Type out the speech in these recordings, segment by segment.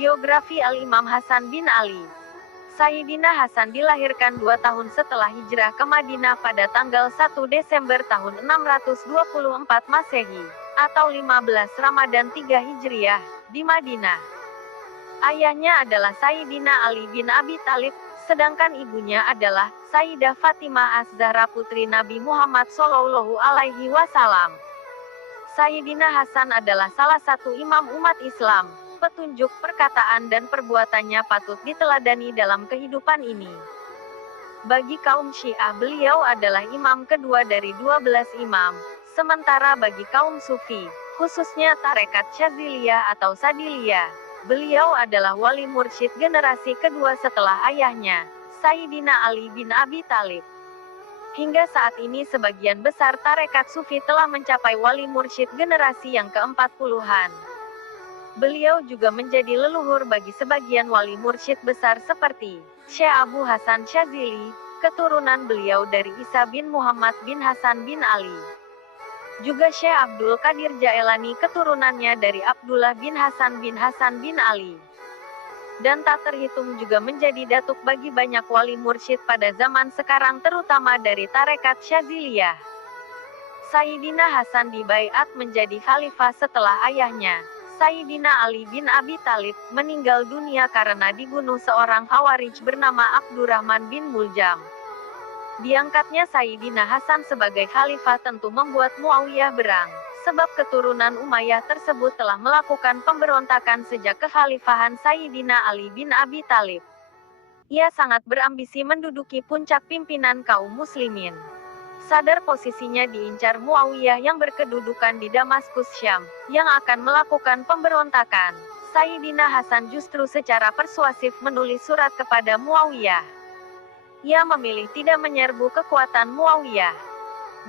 Biografi Al-Imam Hasan bin Ali. Sayyidina Hasan dilahirkan 2 tahun setelah hijrah ke Madinah pada tanggal 1 Desember tahun 624 Masehi, atau 15 Ramadan 3 Hijriah, di Madinah. Ayahnya adalah Sayyidina Ali bin Abi Thalib, sedangkan ibunya adalah Sayyidah Fatimah Az-Zahra putri Nabi Muhammad Shallallahu Alaihi Wasallam. Sayyidina Hasan adalah salah satu imam umat Islam. Petunjuk, perkataan dan perbuatannya patut diteladani dalam kehidupan ini. Bagi kaum Syiah beliau adalah imam kedua dari 12 imam, sementara bagi kaum Sufi, khususnya tarekat Syadziliyah atau Sadiliyah, beliau adalah wali mursyid generasi kedua setelah ayahnya, Sayyidina Ali bin Abi Thalib. Hingga saat ini sebagian besar tarekat Sufi telah mencapai wali mursyid generasi yang ke-40-an. Beliau juga menjadi leluhur bagi sebagian wali mursyid besar seperti Syekh Abu Hasan Syadzili, keturunan beliau dari Isa bin Muhammad bin Hasan bin Ali. Juga Syekh Abdul Qadir Jailani keturunannya dari Abdullah bin Hasan bin Ali. Dan tak terhitung juga menjadi datuk bagi banyak wali mursyid pada zaman sekarang terutama dari tarekat Syadziliyah. Sayyidina Hasan dibaiat menjadi khalifah setelah ayahnya, Sayyidina Ali bin Abi Thalib, meninggal dunia karena dibunuh seorang Khawarij bernama Abdurrahman bin Muljam. Diangkatnya Sayyidina Hasan sebagai khalifah tentu membuat Muawiyah berang, sebab keturunan Umayyah tersebut telah melakukan pemberontakan sejak kekhalifahan Sayyidina Ali bin Abi Thalib. Ia sangat berambisi menduduki puncak pimpinan kaum muslimin. Sadar posisinya diincar Muawiyah yang berkedudukan di Damaskus Syam, yang akan melakukan pemberontakan, Sayyidina Hasan justru secara persuasif menulis surat kepada Muawiyah. Ia memilih tidak menyerbu kekuatan Muawiyah.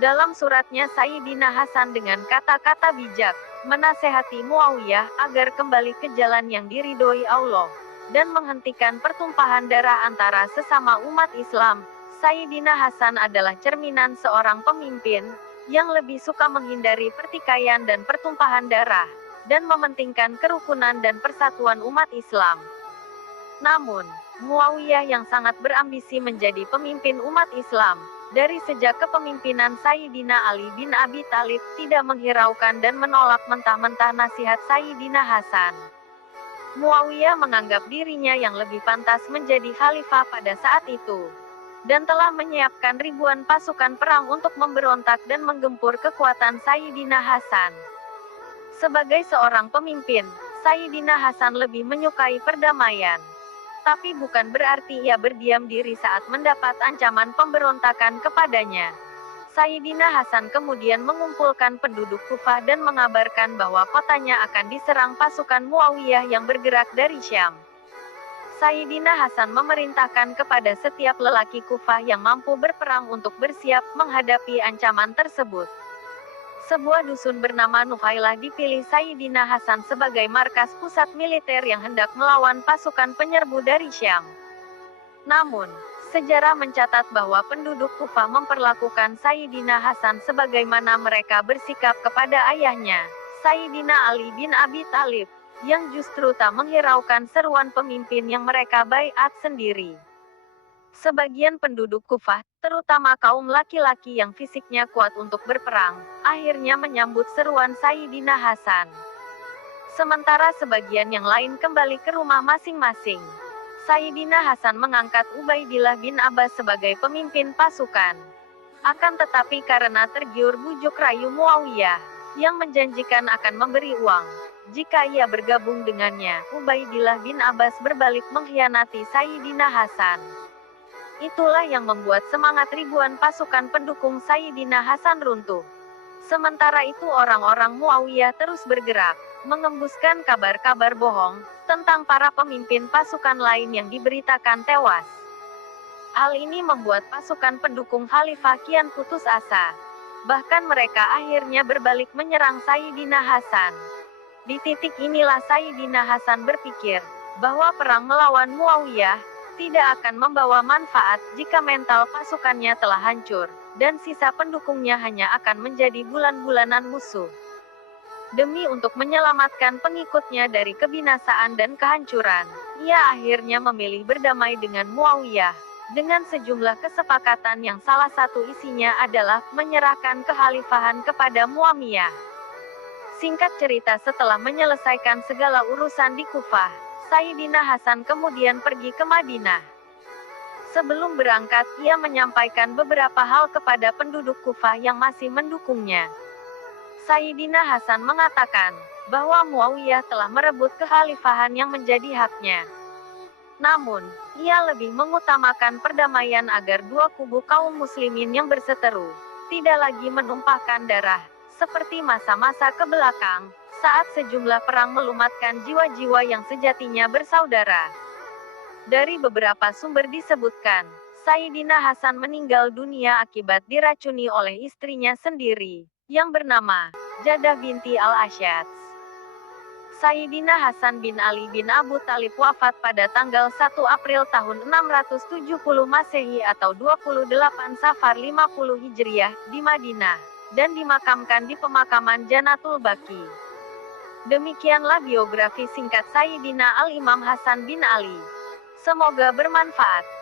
Dalam suratnya Sayyidina Hasan dengan kata-kata bijak, menasehati Muawiyah agar kembali ke jalan yang diridhoi Allah, dan menghentikan pertumpahan darah antara sesama umat Islam. Sayyidina Hasan adalah cerminan seorang pemimpin, yang lebih suka menghindari pertikaian dan pertumpahan darah, dan mementingkan kerukunan dan persatuan umat Islam. Namun, Muawiyah yang sangat berambisi menjadi pemimpin umat Islam, dari sejak kepemimpinan Sayyidina Ali bin Abi Thalib tidak menghiraukan dan menolak mentah-mentah nasihat Sayyidina Hasan. Muawiyah menganggap dirinya yang lebih pantas menjadi khalifah pada saat itu, dan telah menyiapkan ribuan pasukan perang untuk memberontak dan menggempur kekuatan Sayyidina Hasan. Sebagai seorang pemimpin, Sayyidina Hasan lebih menyukai perdamaian. Tapi bukan berarti ia berdiam diri saat mendapat ancaman pemberontakan kepadanya. Sayyidina Hasan kemudian mengumpulkan penduduk Kufah dan mengabarkan bahwa kotanya akan diserang pasukan Muawiyah yang bergerak dari Syam. Sayyidina Hasan memerintahkan kepada setiap lelaki Kufah yang mampu berperang untuk bersiap menghadapi ancaman tersebut. Sebuah dusun bernama Nufailah dipilih Sayyidina Hasan sebagai markas pusat militer yang hendak melawan pasukan penyerbu dari Syam. Namun, sejarah mencatat bahwa penduduk Kufah memperlakukan Sayyidina Hasan sebagaimana mereka bersikap kepada ayahnya, Sayyidina Ali bin Abi Thalib, yang justru tak menghiraukan seruan pemimpin yang mereka baiat sendiri. Sebagian penduduk Kufah, terutama kaum laki-laki yang fisiknya kuat untuk berperang, akhirnya menyambut seruan Sayyidina Hasan. Sementara sebagian yang lain kembali ke rumah masing-masing. Sayyidina Hasan mengangkat Ubaidillah bin Abbas sebagai pemimpin pasukan. Akan tetapi karena tergiur bujuk rayu Muawiyah, yang menjanjikan akan memberi uang jika ia bergabung dengannya, Ubaidillah bin Abbas berbalik mengkhianati Sayyidina Hasan. Itulah yang membuat semangat ribuan pasukan pendukung Sayyidina Hasan runtuh. Sementara itu orang-orang Muawiyah terus bergerak, mengembuskan kabar-kabar bohong tentang para pemimpin pasukan lain yang diberitakan tewas. Hal ini membuat pasukan pendukung Khalifah kian putus asa. Bahkan mereka akhirnya berbalik menyerang Sayyidina Hasan. Di titik inilah Sayyidina Hasan berpikir bahwa perang melawan Muawiyah tidak akan membawa manfaat jika mental pasukannya telah hancur, dan sisa pendukungnya hanya akan menjadi bulan-bulanan musuh. Demi untuk menyelamatkan pengikutnya dari kebinasaan dan kehancuran, ia akhirnya memilih berdamai dengan Muawiyah, dengan sejumlah kesepakatan yang salah satu isinya adalah menyerahkan kekhalifahan kepada Muawiyah. Singkat cerita, setelah menyelesaikan segala urusan di Kufah, Sayyidina Hasan kemudian pergi ke Madinah. Sebelum berangkat, ia menyampaikan beberapa hal kepada penduduk Kufah yang masih mendukungnya. Sayyidina Hasan mengatakan bahwa Muawiyah telah merebut kekhalifahan yang menjadi haknya. Namun, ia lebih mengutamakan perdamaian agar dua kubu kaum muslimin yang berseteru tidak lagi menumpahkan darah, seperti masa-masa kebelakang, saat sejumlah perang melumatkan jiwa-jiwa yang sejatinya bersaudara. Dari beberapa sumber disebutkan, Sayyidina Hasan meninggal dunia akibat diracuni oleh istrinya sendiri, yang bernama Jadah binti Al-Asyad. Sayyidina Hasan bin Ali bin Abu Thalib wafat pada tanggal 1 April tahun 670 Masehi atau 28 Safar 50 Hijriah, di Madinah, dan dimakamkan di pemakaman Janatul Baqi. Demikianlah biografi singkat Sayyidina Al-Imam Hasan bin Ali. Semoga bermanfaat.